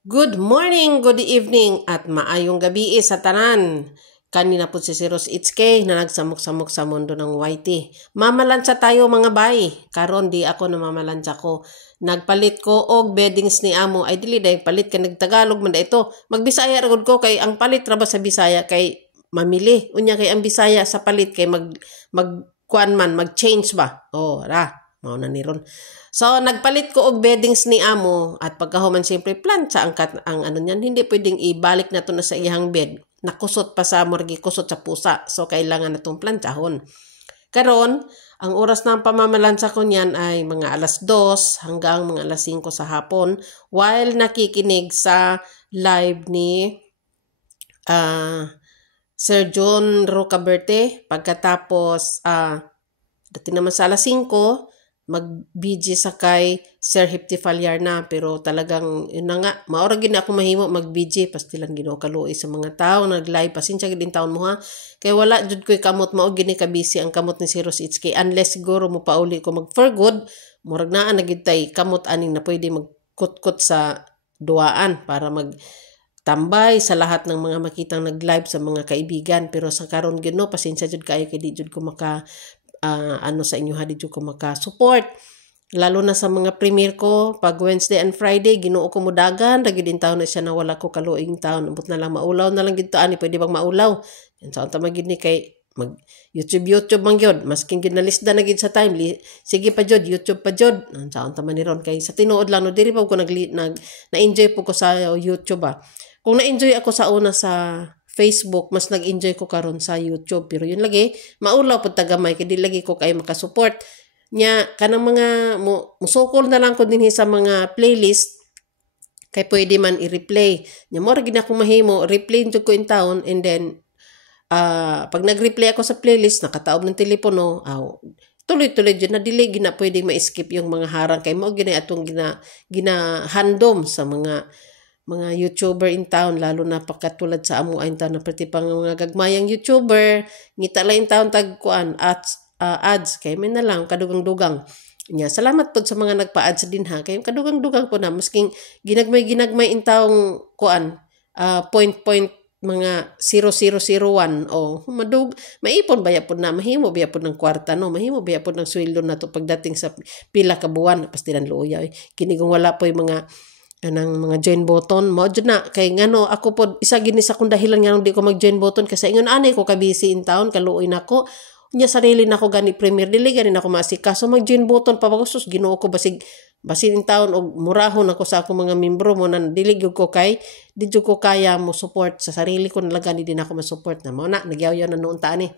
Good morning, good evening, at maayong gabi sa tanan. Kanina po si Ros Itske na nagsamok-samok sa mundo ng YT. Mamalansya tayo mga bay. Karon di ako na mamalansya ko. Nagpalit ko og beddings ni amo. Ay dili day palit ka nagtagalog man da ito. Magbisaya ragod ko kay ang palit ra ba sa Bisaya kay mamili. Unya kay ang Bisaya sa palit kay kuan man mag-change ba. Oh, ra. Mao na ni ron. So nagpalit ko og beddings ni amo at pagkahuman siyempre plancha ang ano niyan, hindi pwedeng ibalik na to na sa iyang bed. Nakusot pa sa morgi, kusot sa pusa. So kailangan na tong planchahon. Karon, ang oras ng pamamalansya ko niyan ay mga alas 2 hanggang mga alas 5 sa hapon while nakikinig sa live ni Sir John Rocaberte. Pagkatapos dati naman sa alas 5 mag-BG sa kay Sir Hipti Falyar na, pero talagang yun na nga, maura gini ako mahimo mag-BG pastilan Ginoo kaluoy sa mga tao nag-live. Pasensya gid taon mo ha, kay wala jud ko'y kamot, mao gini ka busy ang kamot ni Ros Itske unless siguro mo pauli ko mag for good murag naa na gid tay kamot aning na pwede magkutkot sa duaan para tambay sa lahat ng mga makitang nag-live sa mga kaibigan. Pero sa karon Ginoo pasensya jud kayo kay di jud ko maka sa inyo hadid ko maka-support. Lalo na sa mga premiere ko pag Wednesday and Friday Ginoo ko mudagan ragi din taon na siya na wala ko kaluing taon ambot na lang maulaw na lang gid ani pwede bang maulaw yan sa unta magid ni kay mag YouTube man gyud maskin ginalisda na gid sa time sige pa jud YouTube pa jud sa unta man ni ron kay sa tinuod lang no diri pa ko na-enjoy po ko sa YouTube kung na-enjoy ako sa una sa Facebook, mas nag-enjoy ko karon sa YouTube. Pero yun lagi, maulaw po tagamay, kaya di lagi ko kayo makasupport. Nya, kanang mga, musukol na lang ko din sa mga playlist, kay pwede man i-replay. Nya, mo rin akong mahimo, replay nyo ko in town, and then, pag nag-replay ako sa playlist, nakataob ng telepono, tuloy-tuloy dyan, na dili, gina pwede ma-skip yung mga harang, kay mo gina atong gina-handom sa mga YouTuber in town, lalo na pagkatulad sa amo in town na pati pang mga gagmayang YouTuber, ngita lang in town tagkuan ads kay may na lang kadugang-dugang. Nya salamat po sa mga nagpa-ads din ha, kay kadugang-dugang po na masking ginagmay in taong kuan point mga 0001 maipon baya po na mahimo baya po ng kwarta no, mahimo baya po ng sweldo na to pagdating sa pila ka buwan pastilan luya kini kung wala po yung mga join button mo jud na kay ngano ako pod isa gini sa kung dahilan nga di ko mag join button kasi ingon anay ko ka busy in town kaluoy nako nya sarili nako gani premier dili gani nako masikaso mag join button pa bagusos Ginoo ko basig in town og murahon ako sa akong mga membro mo nan dili gyud ko kay di jud ko kaya mo support sa sarili ko na gani din ako ma-support na mo na nagyaw-yaw na noon ta ani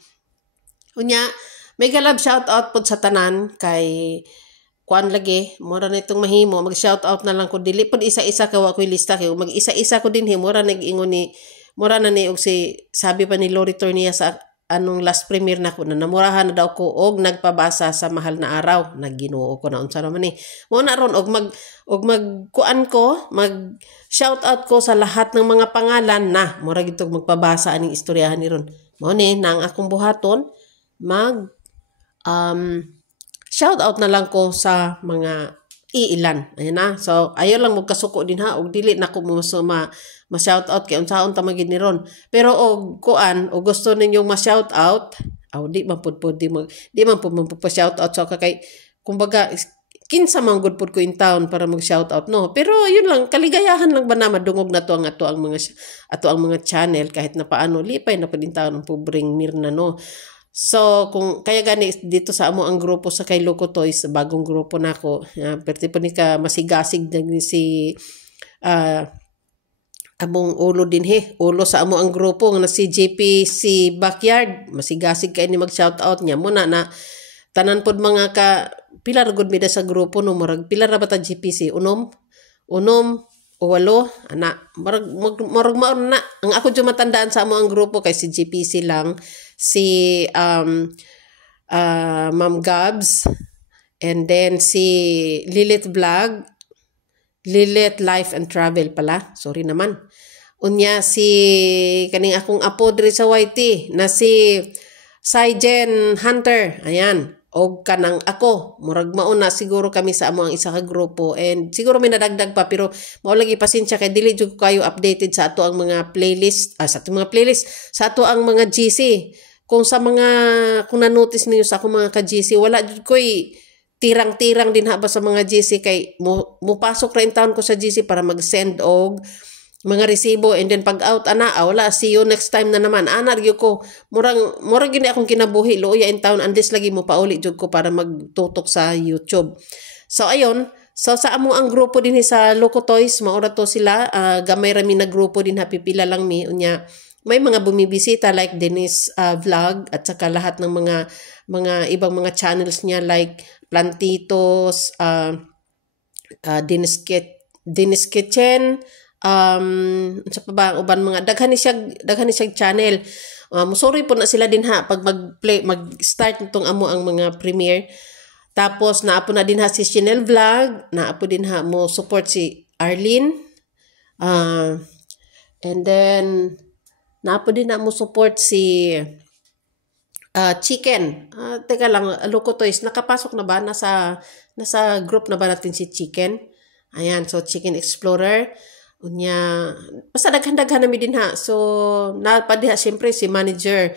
unya mega love shout out pod sa tanan kay kuan lagi mura na itong mahimo mag shout out na lang ko dili pod isa-isa ka wa ko'y lista kay mag isa-isa ko din mura nag-ingon ni mura na ni og si sabi pa ni Lori Tornia sa anong last premiere na ko na namurahan na daw ko og nagpabasa sa mahal na araw nagginoo ko na unsa naman ni mo na ron og mag kuan ko mag shout out ko sa lahat ng mga pangalan na mura gitog magpabasa aning istoryahan ni ron mo ni nang akong buhaton mag shout out na lang ko sa mga iilan. Ayan na. So, ayaw lang magkasuko din ha. Og dili na ko ma-shout out kay unsaon ta magid ni ron. Pero og kuan, og gusto ninyong ma-shout out, di man pud shout out so kay kumbaga kinsa man gud pud ko in town para mag-shout out no. Pero yun lang kaligayahan lang ba na madungog na to ang ato ang mga channel kahit na paano lipay na pud in town ang pubring Mirna no. So, kung kaya gani dito sa amo ang grupo sa kay Loco Toys, bagong grupo nako. Perti po ni ka masigasig din si among ulo din ulo sa amo ang grupo nga si JPC Backyard. Masigasig kay ni mag-shout out niya muna na tanan pod mga ka pilar gud mida sa grupo no murag pilar ra ba ta JPC unom o walo ana marag na ang ako jud matandaan sa amo ang grupo kay si JPC lang si Ma'am Gabs and then si Lilith Vlog Lilith Life and Travel pala sorry naman unya si kaning akong apo diri sa YT na si Saijen Hunter ayan og kanang ako murag mauna siguro kami sa amo ang isa ka grupo, and siguro may nadagdag pa pero mao lagi pasensya kay dili jud ko kayo updated sa ato ang mga playlist, sa ato mga playlist, sa ato ang mga GC. Kung na-notice niyo sa akong mga ka-GC, wala jud koy tirang-tirang din haba sa mga GC kay mupasok ra in taon ko sa GC para mag-send og mga resibo, and then pag out wala, see you next time na naman ana gyud ko, murang gini akong kinabuhi luya in town unless lagi mo pauli jud ko para magtutok sa YouTube. So ayon, so sa amo ang grupo din sa Loco Toys, maura to sila, gamay rami na grupo din, pipila lang mi unya. May mga bumibisita like Dennis vlog at saka lahat ng mga ibang mga channels niya like Plantitos, Dennis Kitchen, sa pa ba uban mga daghan ni siya channel. Musori po na sila din pag mag-start nitong amo ang mga premiere. Tapos naapo na din si Chanel Vlog, naapo din mo support si Arlene. And then naapo din mo support si Chicken. Teka lang, Loco Toys, nakapasok na ba? Nasa group na ba natin si Chicken? Ayan, so Chicken Explorer. Unya, basta daghan-daghan namin din So, napadiha siyempre si manager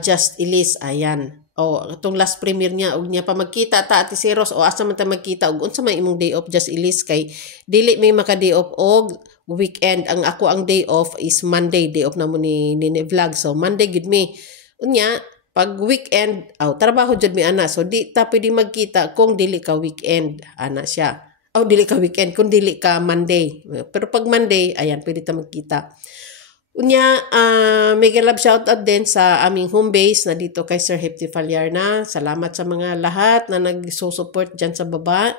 Just Elise. Ayan. Itong last premiere niya, unya pa magkita ta Ate Seros, asa man ta magkita, unsa man imong day off Just Elise, kay dili may maka-day off og weekend. Ang day off is Monday, day off na mo ni vlog. So, Monday gid me. Unya, pag weekend, trabaho jud mi ana. So, di ta pwede magkita kung dili ka weekend. Ana siya. Dili ka weekend, kung dili ka Monday. Pero pag Monday, ayan, pwede ta magkita. Unya, mega love shoutout din sa aming home base na dito kay Sir Hefty Falyarna. Salamat sa mga lahat na nag-support dyan sa baba.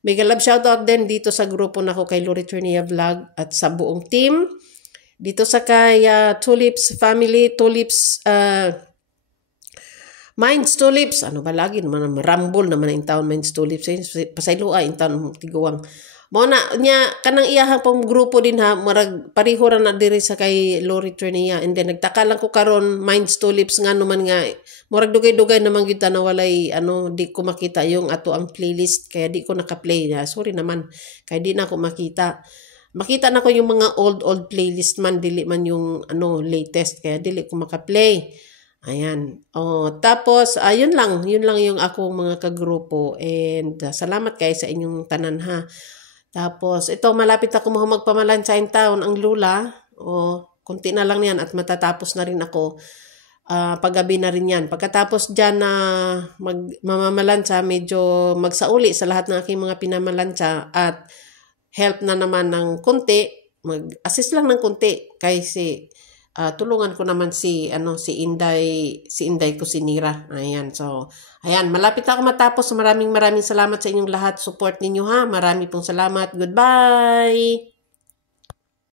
Mega love shoutout din dito sa grupo na ko kay Lori Turnia Vlog at sa buong team. Dito sa kay Tulips Family, Tulips, Minds Tulips, ano ba lagi naman, marambol naman in town Minds Tulips, pasaylua in town tiguang. Mo na nya kanang iyahang pang grupo din marag pareho ra na diri sa kay Lori Turnia, and then nagtaka lang ko karon Minds Tulips nga naman nga murag dugay-dugay naman gyud na walay di ko makita yung ato ang playlist kaya di ko naka-play na. Sorry naman kaya di na ako makita. Makita na ko yung mga old playlist man, dili man yung latest kaya dili ko maka-play. Ayan. Tapos, yun lang yung akong mga kagrupo. And salamat kayo sa inyong tanan Tapos, ito, malapit ako magpamalansya in town, ang lula. Kunti na lang yan at matatapos na rin ako. Paggabi na rin yan. Pagkatapos dyan na mamamalansya, medyo magsauli sa lahat ng aking mga pinamalansya at help na naman ng kunti. Mag-assist lang ng kunti kasi tulungan ko naman si Inday Kusinira. Ayan. So, ayan, malapit ako matapos. Maraming salamat sa inyong lahat. Support ninyo Marami pong salamat. Goodbye.